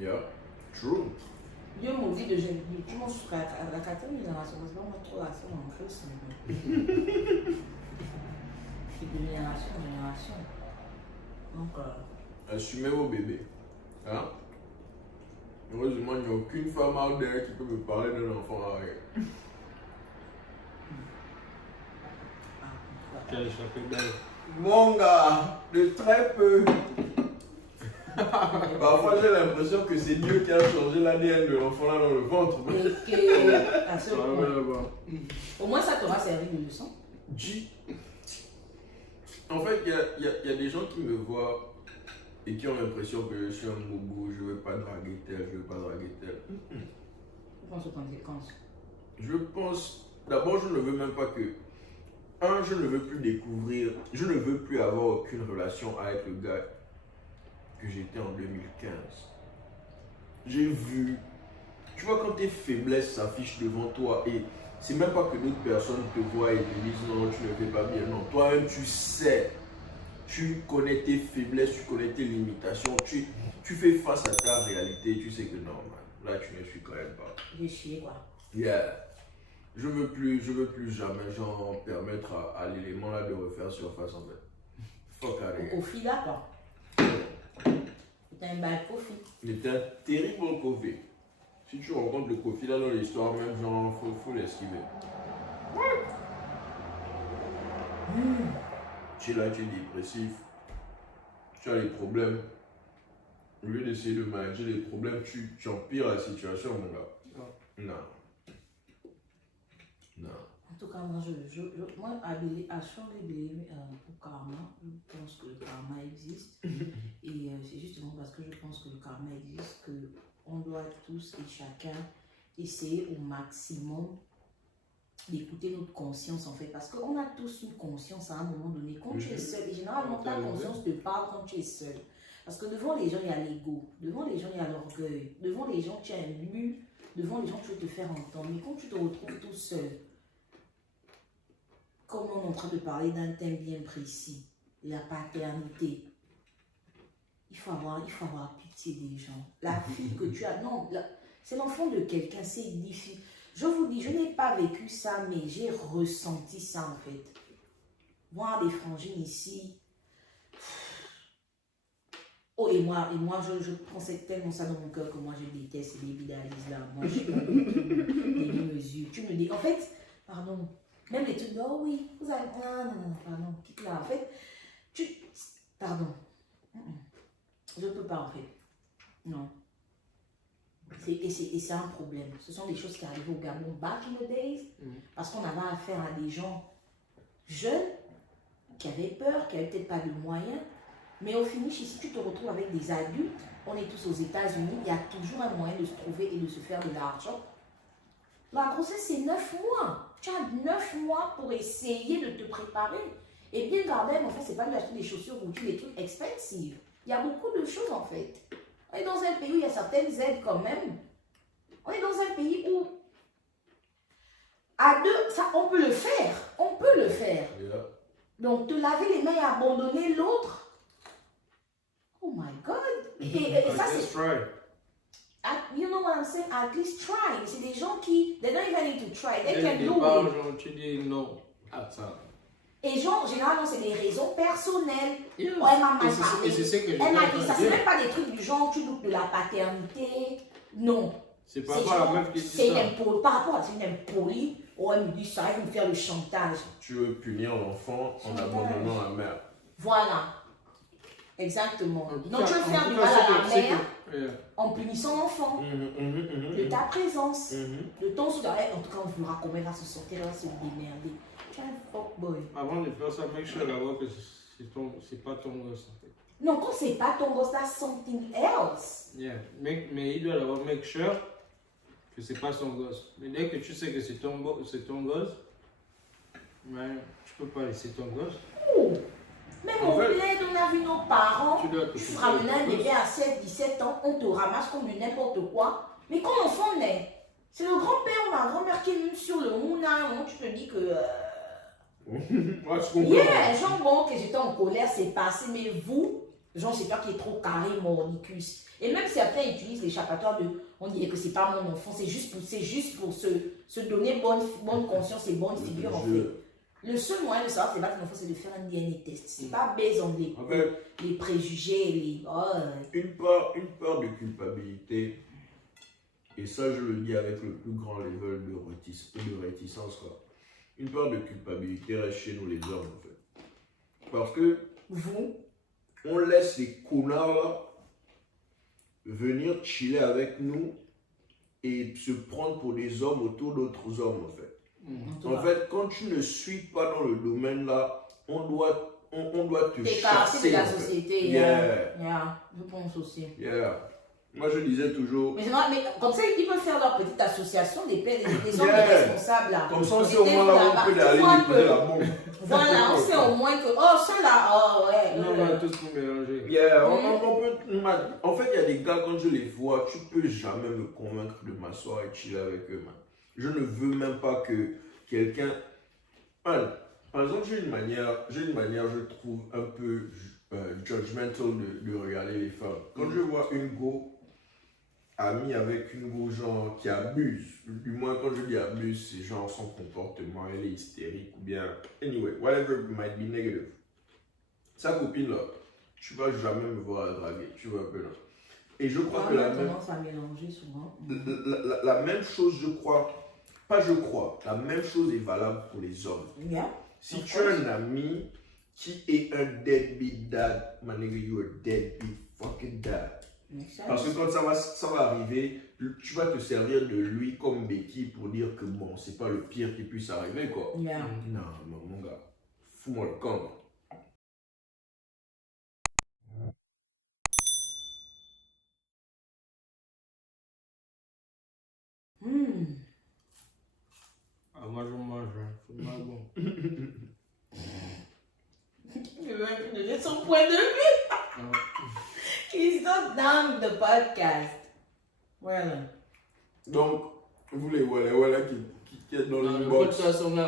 Yeah, true. Dieu maudit de jeunes. Tu manges jusqu'à la quatrième génération. C'est pas moi trop là, c'est mon Christ. C'est de génération en génération. Donc, Assumez vos bébés. Hein? Heureusement, il n'y a aucune femme out there qui peut me parler d'un enfant avec. Quelle échappée belle. Mon gars, de très peu. Parfois, j'ai l'impression que c'est Dieu qui a changé l'ADN de l'enfant là dans le ventre. et que, à ce point, Là-bas. au moins ça t'aura servi de leçon. En fait, il y a des gens qui me voient et qui ont l'impression que je suis un boubou, je ne veux pas draguer tel, je ne veux pas draguer tel. Je pense aux conséquences. Je pense, d'abord, je ne veux même pas que, je ne veux plus découvrir, je ne veux plus avoir aucune relation avec le gars que j'étais en 2015. J'ai vu, tu vois, quand tes faiblesses s'affichent devant toi et c'est même pas que d'autres personnes te voient et te disent non, tu ne fais pas bien, non, toi-même tu sais, tu connais tes faiblesses, tu connais tes limitations, tu fais face à ta réalité, tu sais que non, man, là tu ne suis quand même pas. J'ai chié quoi. Yeah. Je veux plus jamais genre permettre à l'élément là de refaire surface en fait. Fuck out of here. Au fil là quoi. C'était un bad coffee. Il était un terrible coffee. Si tu rencontres le coffee là dans l'histoire, même genre, faut l'esquiver. Tu es là, tu es dépressif. Tu as des problèmes. Au lieu d'essayer de manager les problèmes, tu empires la situation, mon gars. Non. Non. En tout cas, moi, moi à surely believe au karma, je pense que le karma existe. Et c'est justement parce que je pense que le karma existe qu'on doit tous et chacun essayer au maximum d'écouter notre conscience en fait. Parce qu'on a tous une conscience à un moment donné. Quand tu es seul, et généralement ta conscience te parle quand tu es seul. Parce que devant les gens, il y a l'ego. Devant les gens, il y a l'orgueil. Devant les gens, tu as un but. Devant les gens, tu veux te faire entendre. Mais quand tu te retrouves tout seul, comme on est en train de parler d'un thème bien précis, la paternité, il faut avoir pitié des gens. La fille que tu as, non, c'est l'enfant de quelqu'un, c'est difficile. Je vous dis, je n'ai pas vécu ça, mais j'ai ressenti ça en fait. Voir des frangines ici. Oh, et moi je pensais tellement ça dans mon cœur que moi je déteste les bidalises là. Moi je suis dans des mesures. Tu me dis, en fait, pardon, même les trucs, oh oui, vous avez. Non, pardon, quitte là. En fait, pardon. Je ne peux pas en fait. Non. Et c'est un problème. Ce sont des choses qui arrivaient au Gabon back in the days. Parce qu'on avait affaire à des gens jeunes qui avaient peur, qui n'avaient peut-être pas de moyens. Mais au finish, ici, tu te retrouves avec des adultes. On est tous aux États-Unis. Il y a toujours un moyen de se trouver et de se faire de l'argent. La grossesse, c'est 9 mois. Tu as 9 mois pour essayer de te préparer. Et bien garder, en fait, ce n'est pas de acheter des chaussures ou des trucs expensive. Il y a beaucoup de choses, en fait. On est dans un pays où il y a certaines aides quand même. On est dans un pays où, à deux, ça, on peut le faire. On peut le faire. Yeah. Donc, te laver les mains et abandonner l'autre. Oh my God. Et ça, c'est... You know what I'm saying? At least try. C'est des gens qui... They don't even need to try. They can do it. Tu dis non à ça. Et genre, généralement, c'est des raisons personnelles. Yeah. Oh, elle m'a mal parlé. Et c'est ce que Elle m'a dit ça. C'est même pas des trucs du genre, tu doutes de la paternité. Non. C'est pas la meuf qui dit ça. Par rapport à une impolie, oh, elle me dit ça, elle veut me faire le chantage. Tu veux punir l'enfant en abandonnant la mère. Voilà. Exactement. Donc, cas, tu veux faire du mal à la mère en punissant l'enfant de ta présence, de ton soutien. En tout cas, on verra comment elle va se sortir, elle va se démerder. Tu es un fuckboy. Avant de faire ça, make sure d'abord que c'est pas ton gosse en fait. Non, quand c'est pas ton gosse, that's something else. Yeah. Mais il doit d'abord make sure que c'est pas son gosse. Mais dès que tu sais que c'est ton gosse, mais tu peux pas laisser ton gosse. Ouh. Même au bled, on a vu nos parents, tu ramènes un bébé à 7-17 ans, on te ramasse comme du n'importe quoi. Mais quand l'enfant naît, c'est le grand-père ou la grand-mère qui est venu sur le moulin, tu te dis que... Moi, je comprends. Yeah, genre bon, que j'étais en colère, c'est passé, mais vous, Genre, c'est toi qui es trop carré, mordicus. Et même certains utilisent l'échappatoire de. On dirait que c'est pas mon enfant, c'est juste pour se donner bonne conscience et bonne figure en fait. Le seul moyen de savoir si c'est pas ton enfant, c'est de faire un DNA test. C'est pas basé en les préjugés, les. Une peur de culpabilité, et ça je le dis avec le plus grand level de réticence, quoi. Une peur de culpabilité reste chez nous les hommes en fait. Parce que on laisse les connards là venir chiller avec nous et se prendre pour des hommes autour d'autres hommes en fait. En fait, quand tu ne suis pas dans le domaine là, on doit te chasser de la en fait. société. Yeah. Je pense aussi. Yeah. Moi je disais toujours. Mais comme ça, ils peuvent faire leur petite association des hommes responsables là. Comme ça, on sait au moins là où on peut aller déposer la bombe. Voilà, on sait au moins que, ceux-là, ouais. Non, on va tous nous mélanger. Yeah, en fait, il y a des gars, quand je les vois, tu peux jamais me convaincre de m'asseoir et chiller avec eux, man. Je ne veux même pas que quelqu'un. Man, par exemple, j'ai une manière, je trouve, un peu judgmental de regarder les femmes. Quand je vois une go amie avec une go genre qui abuse, du moins quand je dis abuse, c'est genre son comportement, elle est hystérique ou bien, anyway, whatever might be negative. Sa copine là, tu vas jamais me voir la draguer, tu vois un peu là. Et je crois que la même chose, la même chose est valable pour les hommes. Yeah. Si tu as un ami qui est un deadbeat dad, my nigga, you are deadbeat fucking dad. Parce que quand ça va arriver, tu vas te servir de lui comme béquille pour dire que bon, c'est pas le pire qui puisse arriver quoi. Yeah. Non, mon gars, fous-moi le camp. Moi je mange, c'est pas bon. Je veux plus donner son point de vue. He's not down with the podcast. Voilà. Donc, vous les voilà qui est dans le box. De toute façon, là,